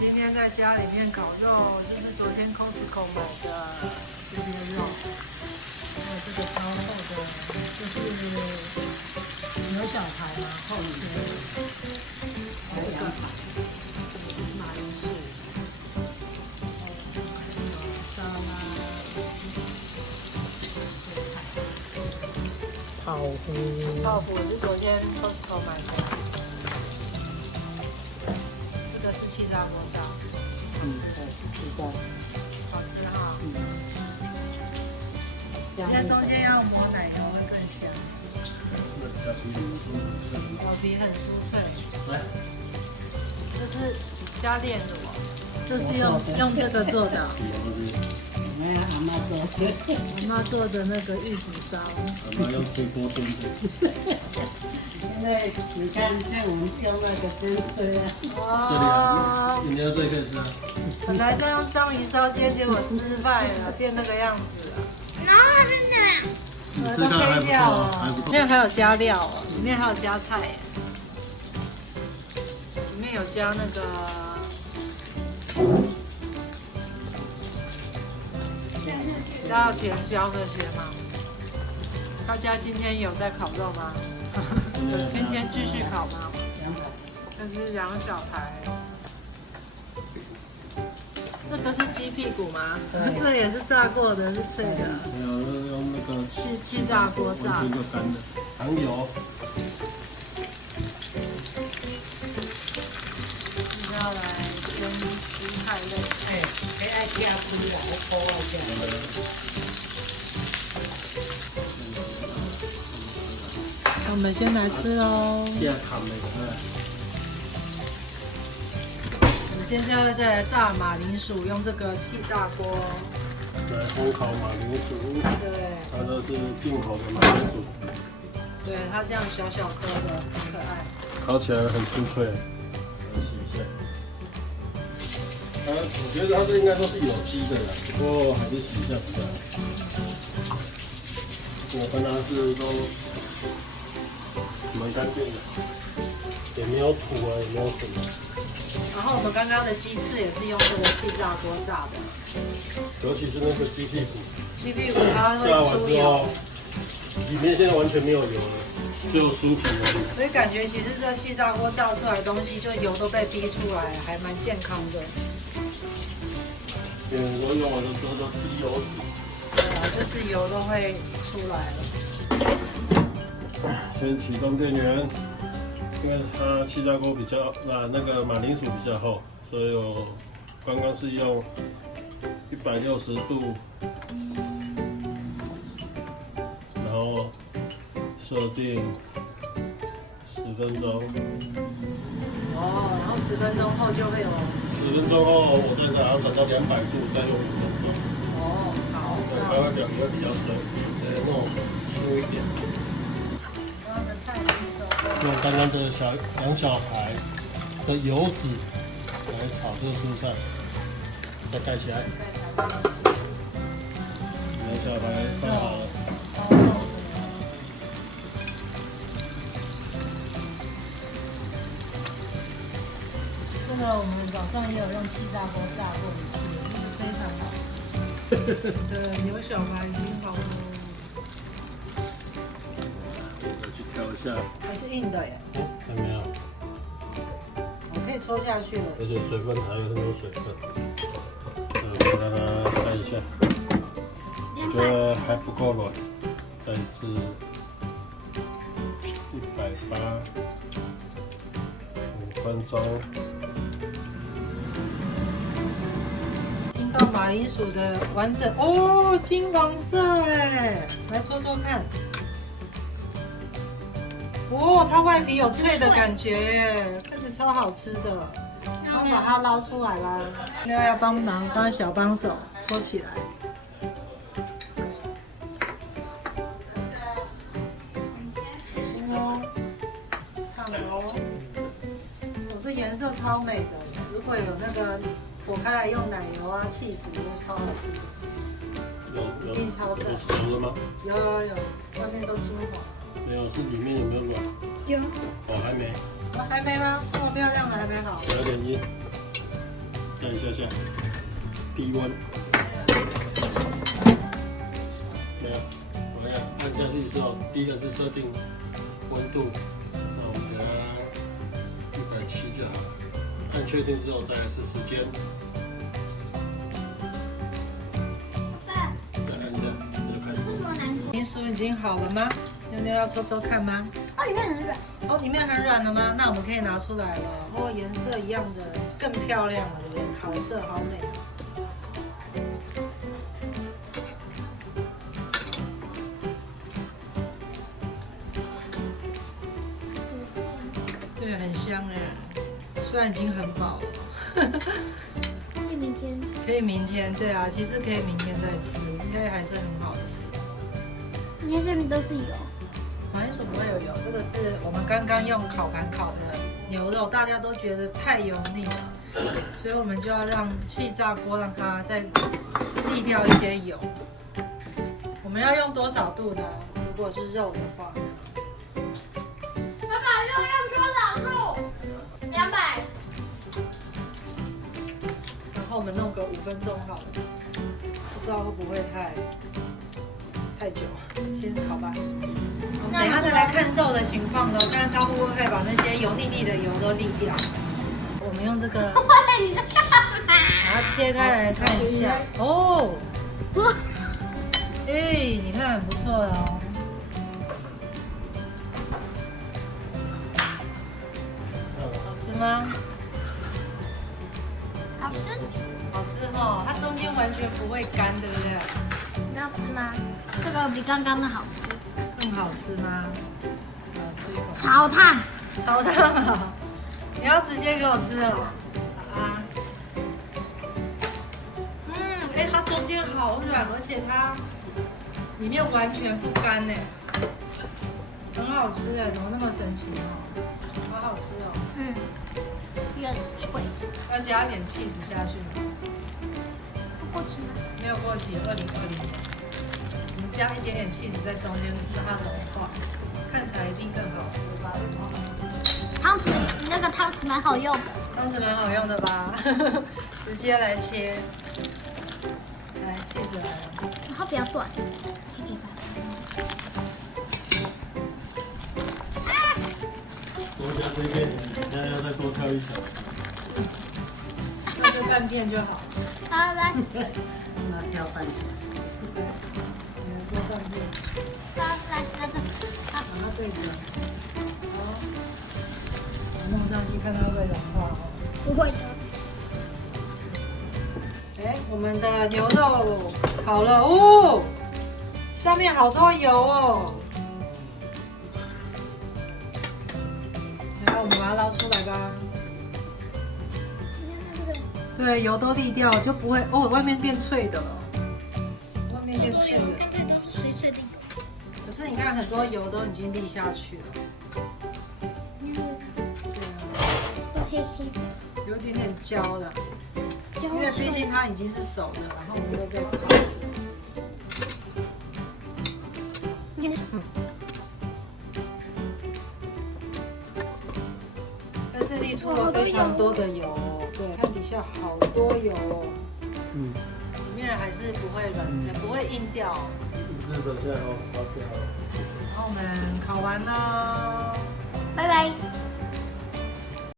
今天在家里面烤肉，就是昨天 Costco 买的这边肉，还有这个超厚的，就是牛小排嘛，厚切。还有这个，这是马铃薯，沙拉，蔬菜。泡芙是昨天 Costco 买的。这个是气炸锅炸，好吃的，好吃哈。现在中间要抹奶油会更香。表皮很酥脆。这是加炼乳，这是用这个做的。没有阿妈做的，阿妈做的那个玉子烧。阿妈要推锅炖的。因为你看，像我们用那个针吹啊。这里啊，你要这个是啊。本来在用章鱼烧煎，结果失败了，变那个样子了。然后还是那样。你吃看还不错啊，还不错。里面还有加料哦，里面还有加菜耶，里面有加那个加甜椒这些吗？大家今天有在烤肉吗？今天继续烤吗？这是羊小排，这个是鸡屁股吗？这也是炸过的，是脆的。没有，用那个气炸锅炸完全就干的，糖油。要来蒸蔬菜类。哎，你爱加猪啊，我烤啊我们先来吃喽。加糖的，我们现在再来炸马铃薯，用这个气炸锅。来烘烤马铃薯。对，它都是进口的马铃薯，对，它这样小小颗的，很可爱。烤起来很酥脆。来洗一下。我觉得它这应该都是有机的啦，不过还是洗一下比较好。我看它是都蛮干净的，也没有土啊，也没有什么。然后我们刚刚的鸡翅也是用这个气炸锅炸的，尤其是那个鸡屁股，鸡屁股它会炸完出油之后，，里面现在完全没有油了，只有酥皮而已。所以感觉其实这气炸锅炸出来的东西，就油都被逼出来，还蛮健康的。我用我的时候都低油脂。对啊，就是油都会出来了。先启动电源，因为它气炸锅比较那个马铃薯比较厚，所以我刚刚是用160度，然后设定10分钟。哦，然后10分钟后就会有。 10分钟后，我再把它转到200度，再用5分钟。哦，好，它会比较水，那种酥一点。刚刚的菜已经熟了。用刚刚的羊小排的油脂来炒这个蔬菜，再盖起来。羊小排放好了。超厚的。这个我们早上也有用气炸锅炸过一次，也是非常好吃。对，牛小排已经好了。我去挑一下，还是硬的耶，看到没有？我可以抽下去了。而且水分还有很多水分。我让它盖一下，我觉得还不够软，再是180，5分钟。听到马铃薯的完整哦，金黄色哎，来搓搓看。哦，它外皮有脆的感觉耶，看起来超好吃的。然后把它捞出来吧，因为要帮忙当小帮手搓起来。行哦，烫哦。我这颜色超美的，如果有那个火开来用奶油啊、起司，会超好吃的。一定超正。熟了吗？有，外面都金黄。没有，是里面有没有软？有。哦，还没。还没吗？这么漂亮的还没好。有点硬。等一下，低温。没有，我看按下去之后，第一个是设定温度，那我们给它170就好了。按确定之后，再来是时间。再按一下，就开始。民薯已经好了吗？妞妞要搓搓看吗？哦，里面很软。哦，里面很软了吗？那我们可以拿出来了。哦，颜色一样的，更漂亮了，对不对？烤色好美。对，很香哎。虽然已经很饱了。可以明天。可以明天，对啊，其实可以明天再吃，因为还是很好吃。你看这边都是油。马铃薯不会有油，这个是我们刚刚用烤盘烤的牛肉，大家都觉得太油腻了，所以我们就要让气炸锅让它再沥掉一些油。我们要用多少度呢？如果是肉的话，爸爸要用多少度？200。然后我们弄个5分钟好了，不知道会不会太久，先烤吧。我们等一下再来看肉的情况喽，看它会不会把那些油腻腻的油都沥掉。我们用这个你在干嘛？把它切开来看一下哦。哎，你看很不错哦。好吃吗？好吃。好吃哦，它中间完全不会干，对不对？你要吃吗？这个比刚刚的好吃。更好吃吗？好吃一口。超烫。超烫啊！你要直接给我吃哦。啊。哎，它中间好软，而且它里面完全不干呢，很好吃哎，怎么那么神奇哦？好好吃哦。嗯，有点脆。要加一点 cheese 下去吗？过期吗？没有过期，2020年。我们加一点点 cheese 在中间，让它融化，看起来一定更好吃吧？汤匙，你那个汤匙蛮好用的。汤匙蛮好用的吧？直接来切，来 cheese 来了。然后比较短。多加这片，现在要再多挑1小时。那就半片就好。好，来。那挑半小时。多半片，来，拿着。把它对准。好，弄上去看它会不会融化哦。不会的。哎，我们的牛肉好了哦，上面好多油哦。然后我们把它捞出来吧。你看这个。对，油都沥掉，就不会哦，外面变脆的了。外面变脆的，看这都是水水的油。可是你看很多油都已经沥下去了。对啊，都黑黑的。有一点点焦的，焦因为毕竟它已经是熟的，然后我们又在烤。但是沥出了非常多的油哦，对，看底下好多油哦，里面还是不会软，也不会硬掉。日本现在要烧掉了。然后我们烤完了。拜拜。